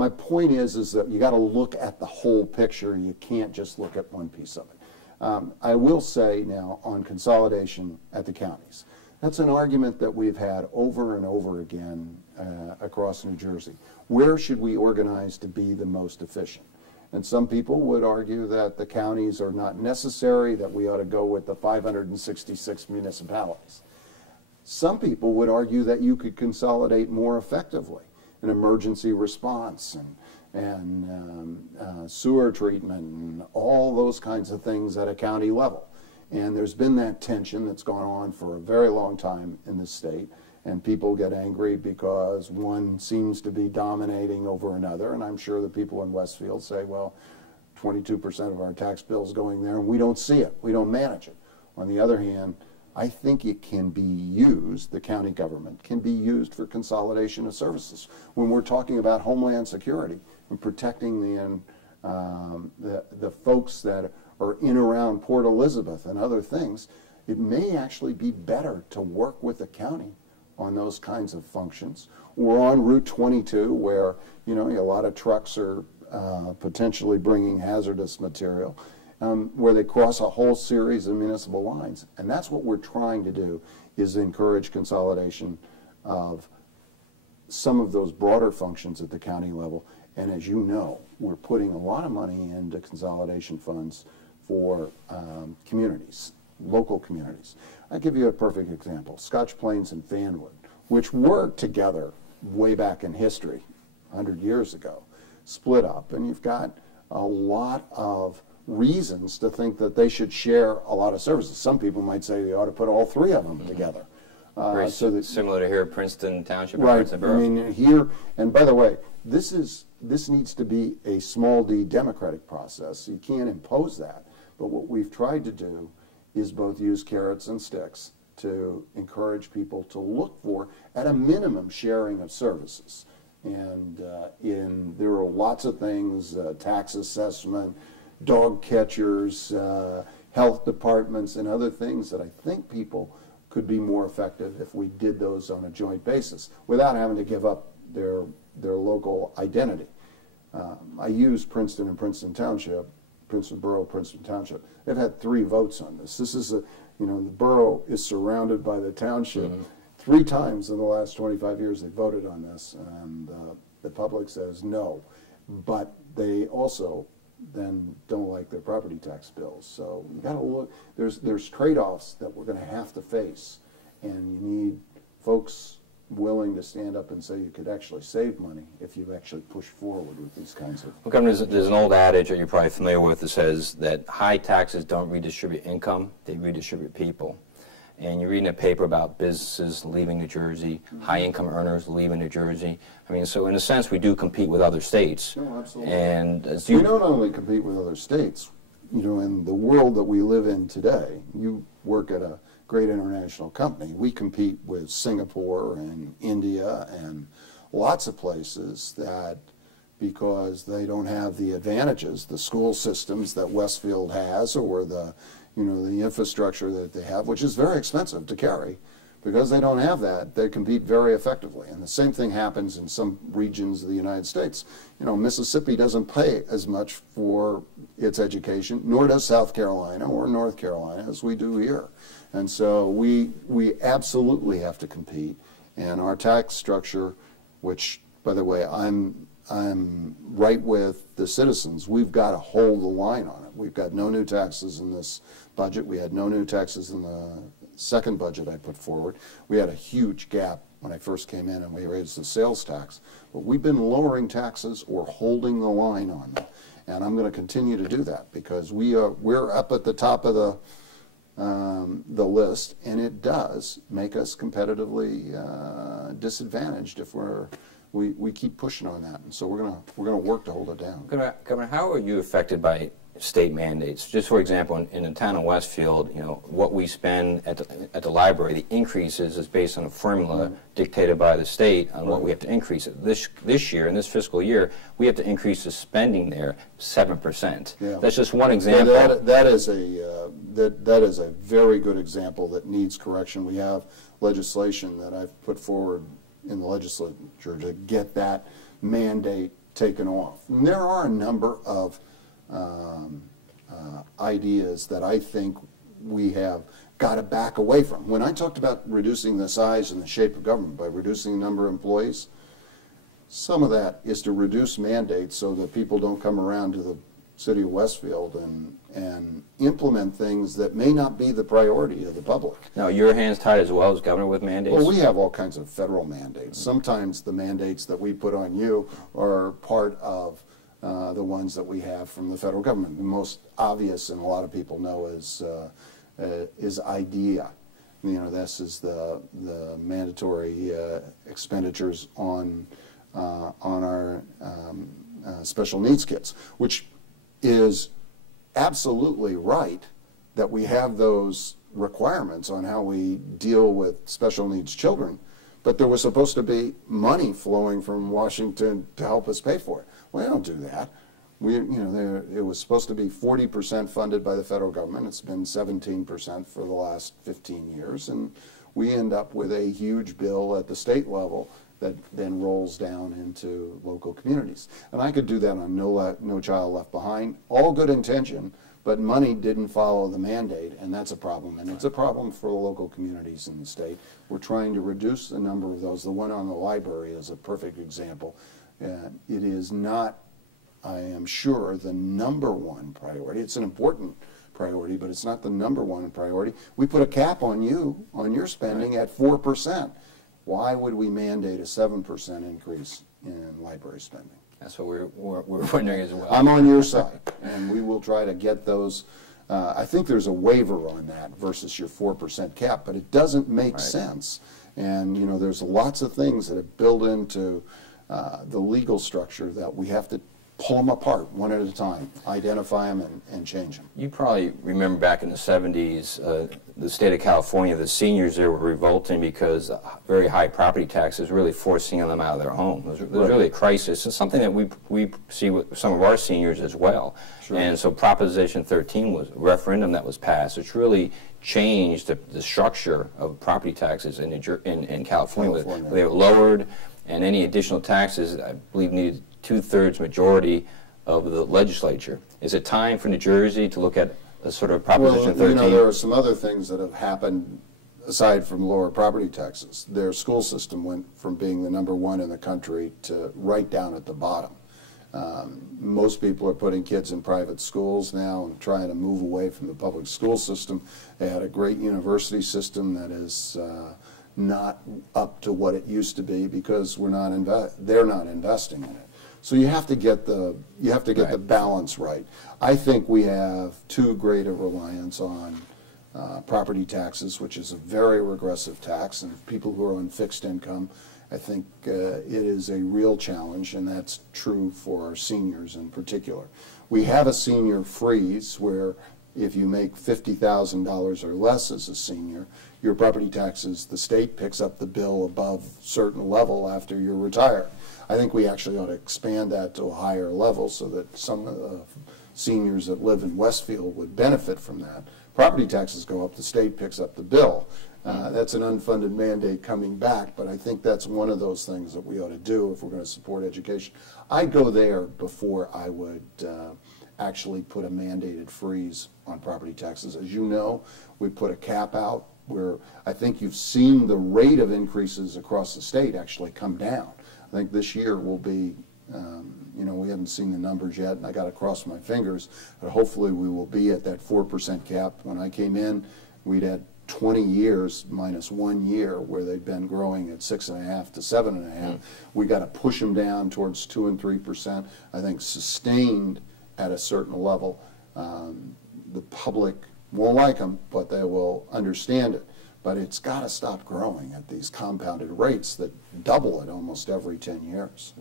my point is that you got to look at the whole picture. You can't just look at one piece of it. I will say now on consolidation at the counties. That's an argument that we've had over and over again across New Jersey. Where should we organize to be the most efficient? And some people would argue that the counties are not necessary, that we ought to go with the 566 municipalities. Some people would argue that you could consolidate more effectively in emergency response and sewer treatment and all those kinds of things at a county level. And there's been that tension that's gone on for a very long time in this state, and people get angry because one seems to be dominating over another, and I'm sure the people in Westfield say, well, 22% of our tax bill is going there, and we don't see it, we don't manage it. On the other hand, I think it can be used, the county government can be used for consolidation of services. When we're talking about homeland security and protecting the folks that or in around Port Elizabeth and other things, it may actually be better to work with the county on those kinds of functions. Or on Route 22, where a lot of trucks are potentially bringing hazardous material, where they cross a whole series of municipal lines. And that's what we're trying to do, is encourage consolidation of some of those broader functions at the county level. And as you know, we're putting a lot of money into consolidation funds for communities, local communities. I'll give you a perfect example. Scotch Plains and Fanwood, which worked together way back in history, 100 years ago, split up, and you've got a lot of reasons to think that they should share a lot of services. Some people might say they ought to put all three of them together. So that, similar to here at Princeton Township, right? Princeton Borough. I mean, here, and by the way, this needs to be a small d democratic process. You can't impose that. But what we've tried to do is both use carrots and sticks to encourage people to look for, at a minimum, sharing of services. And there are lots of things, tax assessment, dog catchers, health departments, and other things that I think people could be more effective if we did those on a joint basis without having to give up their local identity. I use Princeton and Princeton Township, Princeton Borough, Princeton Township. They've had 3 votes on this. This is the borough is surrounded by the township. 3 times in the last 25 years they voted on this, and the public says no. But they also then don't like their property tax bills. So you got to look. There's trade-offs that we're going to have to face, and you need folks willing to stand up and say you could actually save money if you actually push forward with these kinds of... Well, Governor, there's an old adage that you're probably familiar with that says that high taxes don't redistribute income, they redistribute people. And you're reading a paper about businesses leaving New Jersey, high-income earners leaving New Jersey. I mean, so in a sense, we do compete with other states. No, absolutely. And as we don't only compete with other states. In the world that we live in today, you work at a great international company. We compete with Singapore and India and lots of places that, because they don't have the advantages, the school systems that Westfield has, or the infrastructure that they have, which is very expensive to carry. Because they don't have that, they compete very effectively. And the same thing happens in some regions of the United States. Mississippi doesn't pay as much for its education, nor does South Carolina or North Carolina, as we do here. And so we absolutely have to compete. And our tax structure, which, by the way, I'm right with the citizens, we've got to hold the line on it. We've got no new taxes in this budget. We had no new taxes in the second budget I put forward. We had a huge gap when I first came in, and we raised the sales tax. But we've been lowering taxes or holding the line on them. And I'm going to continue to do that, because we're up at the top of the list, and it does make us competitively disadvantaged if we keep pushing on that. And so we're gonna work to hold it down. Governor, how are you affected by state mandates? Just for example, in the town of Westfield, what we spend at the library, the increases is based on a formula dictated by the state on what we have to increase it. This year, in this fiscal year, we have to increase the spending there 7%. Yeah. That's just one example. That is a very good example that needs correction. We have legislation that I've put forward in the legislature to get that mandate taken off. And there are a number of ideas that I think we have got to back away from. When I talked about reducing the size and the shape of government by reducing the number of employees, some of that is to reduce mandates so that people don't come around to the city of Westfield and implement things that may not be the priority of the public. Now, your hands tied as well as governor with mandates? Well, we have all kinds of federal mandates. Sometimes the mandates that we put on you are part of the ones that we have from the federal government. The most obvious, and a lot of people know, is IDEA. You know, this is the mandatory expenditures on our special needs kids, which is absolutely right that we have those requirements on how we deal with special needs children, but there was supposed to be money flowing from Washington to help us pay for it. Well, they don't do that. It was supposed to be 40% funded by the federal government. It's been 17% for the last 15 years, and we end up with a huge bill at the state level that then rolls down into local communities. And I could do that on No Child Left Behind. All good intention, but money didn't follow the mandate, and that's a problem. And it's a problem for the local communities in the state. We're trying to reduce the number of those. The one on the library is a perfect example. It is not, I am sure, the #1 priority. It's an important priority, but it's not the #1 priority. We put a cap on you, on your spending, at 4%. Why would we mandate a 7% increase in library spending? That's what we're wondering as well. I'm on your side, and we will try to get those. I think there's a waiver on that versus your 4% cap, but it doesn't make sense. And you know, there's lots of things that are built into the legal structure that we have to pull them apart one at a time, identify them and change them. You probably remember back in the 70s, the state of California, the seniors there were revolting because very high property taxes really forcing them out of their home. It was really a crisis. It's something that we see with some of our seniors as well. Sure. And so Proposition 13 was a referendum that was passed, which really changed the structure of property taxes in California. They were lowered, and any additional taxes, I believe, needed 2/3 majority of the legislature. Is it time for New Jersey to look at a sort of Proposition 13? You know, there are some other things that have happened aside from lower property taxes. Their school system went from being the #1 in the country to right down at the bottom. Most people are putting kids in private schools now and trying to move away from the public school system. They had a great university system that is not up to what it used to be because they're not investing in it. So you have to get the the balance right. I think we have too great a reliance on property taxes, which is a very regressive tax, and people who are on fixed income, I think it is a real challenge, and that's true for our seniors in particular. We have a senior freeze where if you make $50,000 or less as a senior, your property taxes, the state picks up the bill above a certain level after you're retired. I think we actually ought to expand that to a higher level so that some of the seniors that live in Westfield would benefit from that. Property taxes go up, the state picks up the bill. That's an unfunded mandate coming back, but I think that's one of those things that we ought to do if we're going to support education. I'd go there before I would actually put a mandated freeze on property taxes. As you know, we put a cap out where I think you've seen the rate of increases across the state actually come down. I think this year will be, you know, we haven't seen the numbers yet, and I got to cross my fingers, but hopefully we will be at that 4% cap. When I came in, we'd had 20 years minus 1 year where they've been growing at 6.5 to 7.5. We got to push them down towards 2 and 3%. I think sustained at a certain level. The public won't like them, but they will understand it. But it's got to stop growing at these compounded rates that double it almost every 10 years.